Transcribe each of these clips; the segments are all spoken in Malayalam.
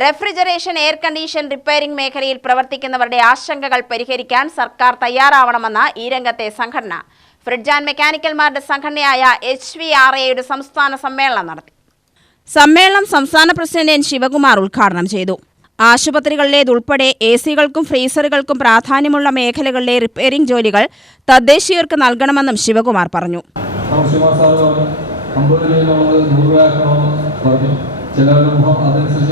റെഫ്രിജറേഷൻ എയർ കണ്ടീഷൻ റിപ്പയറിംഗ് മേഖലയിൽ പ്രവർത്തിക്കുന്നവരുടെ ആശങ്കകൾ പരിഹരിക്കാൻ സർക്കാർ തയ്യാറാവണമെന്ന് ഈ രംഗത്തെ സംഘടന. ഫ്രിഡ്ജ് ആൻഡ് മെക്കാനിക്കൽമാരുടെ സംഘടനയായ എച്ച് വി ആർ എയുടെ സംസ്ഥാന സമ്മേളനം നടത്തി. സമ്മേളനം സംസ്ഥാന പ്രസിഡന്റ് എൻ ശിവകുമാർ ഉദ്ഘാടനം ചെയ്തു. ആശുപത്രികളിലേതുൾപ്പെടെ എ സികൾക്കും ഫ്രീസറുകൾക്കും പ്രാധാന്യമുള്ള മേഖലകളിലെ റിപ്പയറിംഗ് ജോലികൾ തദ്ദേശീയർക്ക് നൽകണമെന്നും ശിവകുമാർ പറഞ്ഞു. പറഞ്ഞു. മുഖം അതനുസരിച്ച്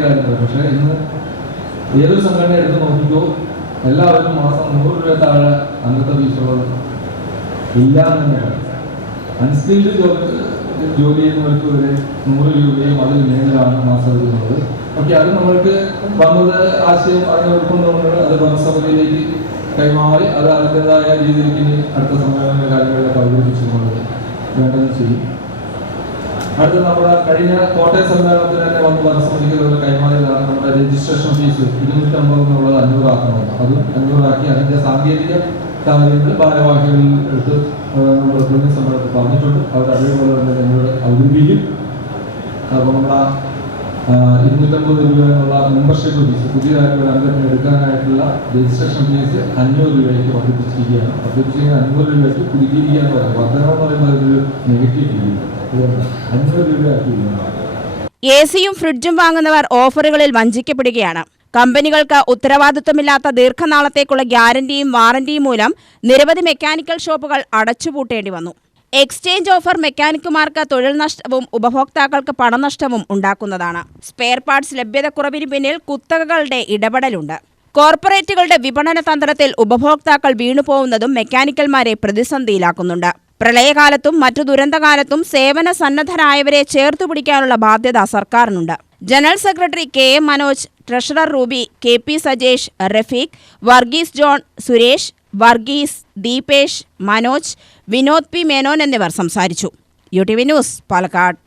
കാര്യത്തിൽ പക്ഷേ ഇന്ന് ഏതൊരു സംഘടന എടുത്ത് നോക്കിക്കോ എല്ലാവർക്കും മാസം നൂറ് രൂപ താഴെ അംഗത്വ ഫീസുള്ളത് ഇല്ല എന്നാണ് അൺസ്കിൽഡ് ജോലി ജോലി ചെയ്യുന്നവർക്ക് വരെ നൂറ് രൂപയും അതിൽ മേഖലാണ് മാസം വരുന്നത് ഓക്കെ അത് നമ്മൾക്ക് വന്നത് ആശയം അതിനെ ഉൾക്കൊണ്ടുകൊണ്ട് അത് വനസഭയിലേക്ക് കൈമാറി അത് അതിന്റെതായ രീതിയിലേക്ക് അടുത്ത സമ്മേളന കാര്യങ്ങളിലൊക്കെ അവതരിപ്പിച്ചുകൊണ്ട് വേണ്ടത് ചെയ്യും. അടുത്ത നമ്മുടെ കഴിഞ്ഞ കോട്ടയം സമ്മേളനത്തിൽ തന്നെ വന്ന് ഇതുപോലെ കൈമാറിയതാണ് നമ്മുടെ രജിസ്ട്രേഷൻ ഫീസ്. ഇരുന്നൂറ്റമ്പത് എന്നുള്ളത് അഞ്ഞൂറാക്കുന്നത് അത് അഞ്ഞൂറാക്കി അതിന്റെ സാങ്കേതിക കാര്യങ്ങൾ ഭാരവാഹികളിൽ എടുത്ത് നമ്മുടെ പ്രതിനിധി സമ്മേളനത്തിൽ പറഞ്ഞിട്ടുണ്ട്. അവർ അതേപോലെ തന്നെ ഞങ്ങളുടെ അവതരിപ്പിക്കും അപ്പോൾ നമ്മുടെ ഇരുന്നൂറ്റമ്പത് രൂപ എന്നുള്ള മെമ്പർഷിപ്പ് ഫീസ് പുതിയതായിട്ട് ഒരു അംഗത്തിന് എടുക്കാനായിട്ടുള്ള രജിസ്ട്രേഷൻ ഫീസ് അഞ്ഞൂറ് രൂപയ്ക്ക് വർദ്ധിപ്പിച്ചിരിക്കുകയാണ്. വർദ്ധിപ്പിച്ചിരിക്കുന്ന അഞ്ഞൂറ് രൂപയ്ക്ക് പുതുക്കിയിരിക്കുക എന്ന് പറയുന്നത്. വർധനമെന്ന് പറയുന്നത് അതൊരു നെഗറ്റീവ് രീതിയാണ്. എ സിയും ഫ്രിഡ്ജും വാങ്ങുന്നവർ ഓഫറുകളിൽ വഞ്ചിക്കപ്പെടുകയാണ്. കമ്പനികൾക്ക് ഉത്തരവാദിത്വമില്ലാത്ത ദീർഘനാളത്തേക്കുള്ള ഗ്യാരണ്ടിയും വാറന്റിയും മൂലം നിരവധി മെക്കാനിക്കൽ ഷോപ്പുകൾ അടച്ചുപൂട്ടേണ്ടി വന്നു. എക്സ്ചേഞ്ച് ഓഫർ മെക്കാനിക്കുമാർക്ക് തൊഴിൽ നഷ്ടവും ഉപഭോക്താക്കൾക്ക് പണനഷ്ടവും ഉണ്ടാക്കുന്നതാണ്. സ്പെയർ പാർട്സ് ലഭ്യതക്കുറവിന് പിന്നിൽ കുത്തകകളുടെ ഇടപെടലുണ്ട്. കോർപ്പറേറ്റുകളുടെ വിപണന തന്ത്രത്തിൽ ഉപഭോക്താക്കൾ വീണുപോകുന്നതും മെക്കാനിക്കൽമാരെ പ്രതിസന്ധിയിലാക്കുന്നുണ്ട്. പ്രളയകാലത്തും മറ്റു ദുരന്തകാലത്തും സേവന സന്നദ്ധരായവരെ ചേർത്തു പിടിക്കാനുള്ള ബാധ്യത സർക്കാരിനുണ്ട്. General secretary K M Manoj treasurer Ruby K P Sajesh Rafeeq Varghese John Suresh Varghese Deepesh Manoj Vinod P Menon എന്നിവർ സംസാരിച്ചു. U T V news Palakkad.